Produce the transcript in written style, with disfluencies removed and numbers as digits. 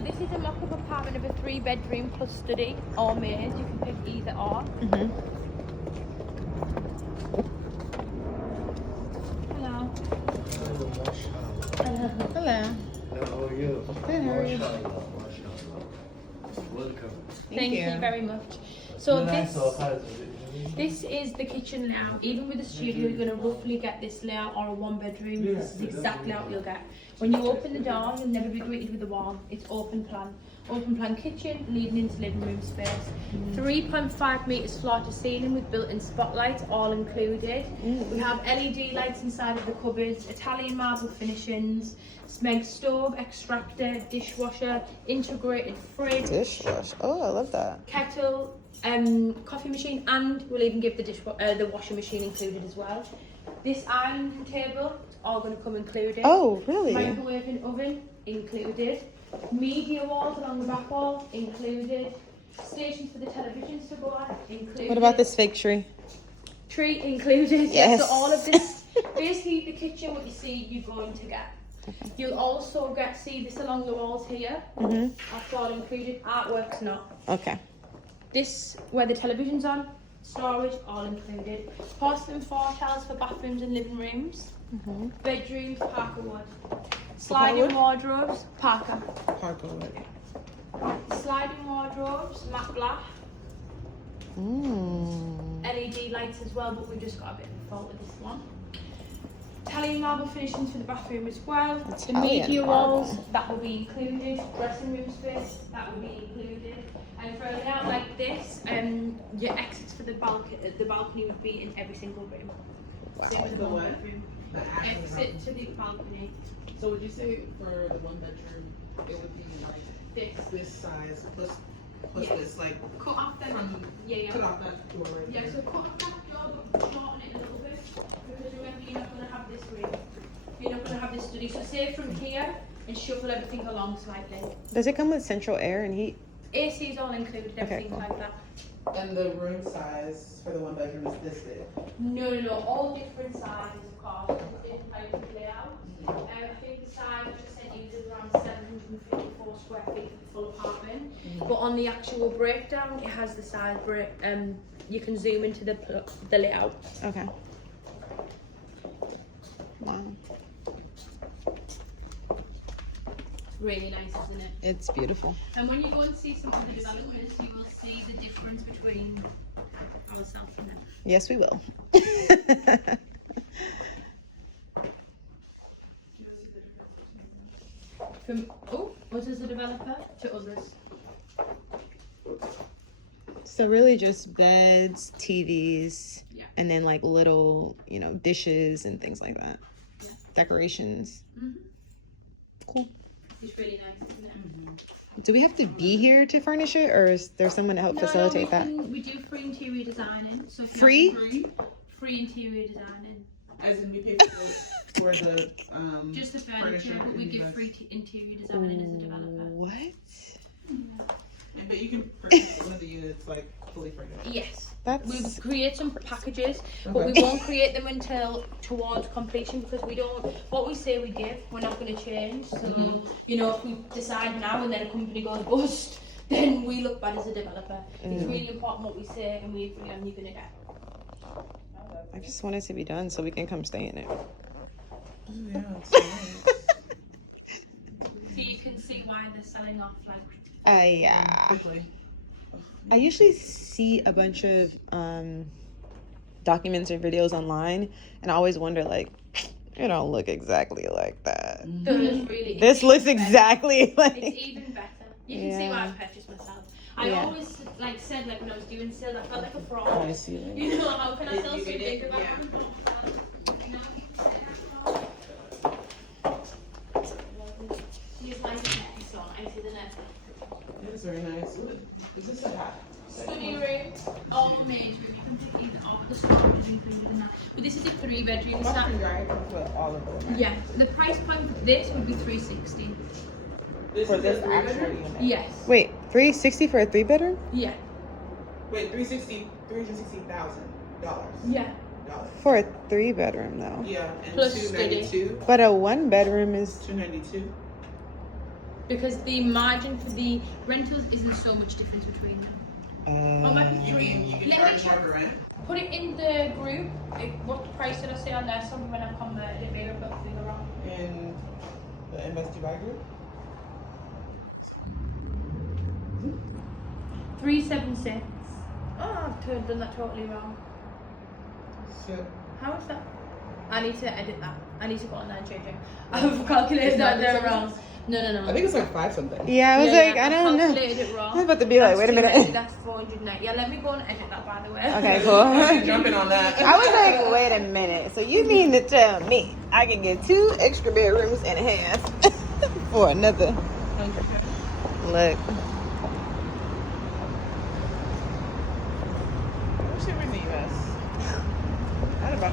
So this is a mock-up apartment of a 3-bedroom plus study or maid. You can pick either or. Hello. Hello. How are you? Good, how are you? Welcome. Thank you very much. So this is the kitchen layout. Even with the studio, you're going to roughly get this layout or a 1-bedroom. This is exactly how you'll get. When you open the door, you'll never be greeted with a wall. It's open plan. Open plan kitchen leading into living room space. 3.5 metres floor to ceiling with built-in spotlights, all included. We have LED lights inside of the cupboards, Italian marble finishings, Smeg stove, extractor, dishwasher, integrated fridge. Dishwasher. Oh, I love that. Kettle, coffee machine, and we'll even give the washing machine included as well. This ironing table, it's all going to come included. Oh, really? Microwave and oven included. Media walls along the back wall included. Stations for the televisions to go on included. What about this fake tree? Tree included. Yes. So all of this, basically the kitchen, what you see, you're going to get. Okay. You'll also see this along the walls here. That's all included. Artwork's not. Okay. This, where the television's on, storage, all included. Porcelain foretels for bathrooms and living rooms. Bedrooms, Parker wood. Sliding wardrobes, Parker. Sliding wardrobes, matte black. LED lights as well, but we've just got a bit of a fault with this one. Italian marble finishings for the bathroom as well. The media walls, that will be included. Dressing room space, that will be included. And for a layout like this, your exits for the balcony would be in every single room. Same with the bedroom. Exit to the balcony. So would you say for the 1-bedroom, it would be like this size plus this, like cut off that. cut off that door right there? So cut off that door, but shorten it a little bit, because remember you're not going to have this room. You're not going to have this study. So say from here and shuffle everything along slightly. Does it come with central air and heat? AC is all included, everything like that. And the room size for the 1-bedroom is this big? No, all different sizes, of course. Different types of layout. I think the size I just sent you is around 754 square feet for the full apartment. But on the actual breakdown, it has the size you can zoom into the layout. Okay. Wow. Really nice, isn't it? It's beautiful. And when you go and see some other developers, you will see the difference between ourselves and them. Yes, we will. From us as a developer to others. So really just beds, TVs, Yeah. and then like little, dishes and things like that. Yeah. Decorations. Cool. It's really nice, isn't it? Do we have to be here to furnish it, or is there someone to help facilitate that? We do free interior designing. So if you Free? have free interior designing. As in we pay for the Just the furniture, but we give free interior designing as a developer. What? but you can purchase one of the units like fully furnished. Yes. That's... We create some packages, but Okay. we won't create them until towards completion because we don't. What we say we give, we're not going to change. So you know, if we decide now and then a company goes bust, then we look bad as a developer. It's really important what we say, and we agree on you're going to get. I just want it to be done so we can come stay in it. Oh, yeah, it's nice. So you can see why they're selling off like. Yeah. Quickly. I usually see a bunch of documents or videos online, and I always wonder, like, it don't look exactly like that. This looks exactly like. It's even better. You can see why I purchased myself. I always said when I was doing sales, I felt like a fraud. I see. You know, how can I sell You something did, if I yeah. haven't done it? Here's my next one. I see the next. It is very nice. Is this a hat? Study room, all made room. You can pick either or. The storage included in that. But this is a 3-bedroom. All of them. Yeah. The price point for this would be $360. For this actual unit. Yes. Wait, $360 for a 3-bedroom? Yeah. Wait, $360,000. Yeah. For a 3-bedroom, though. Yeah, and Plus $292. But a 1-bedroom is. $292. because the margin for the rentals isn't so much difference between them. Oh, might be You three. mean you can Let me charge more check. for rent? Put it in the group. What price did I say on there? Sorry, when I converted it, maybe I've got the figure wrong. In the Invest Dubai group? 376. Oh, I've done that totally wrong. So, How is that? I need to edit that. I need to go on there and change it. I've calculated that there wrong. No. I think it's like 5 something. Yeah, I was like, I don't know. calculated it wrong. I was about to be like, wait a minute. That's 490. Yeah, let me go and edit that, by the way. Okay, cool. Jumping on that. I was like, wait a minute. So you mean to tell me I can get 2 extra bedrooms and a half for another? Look.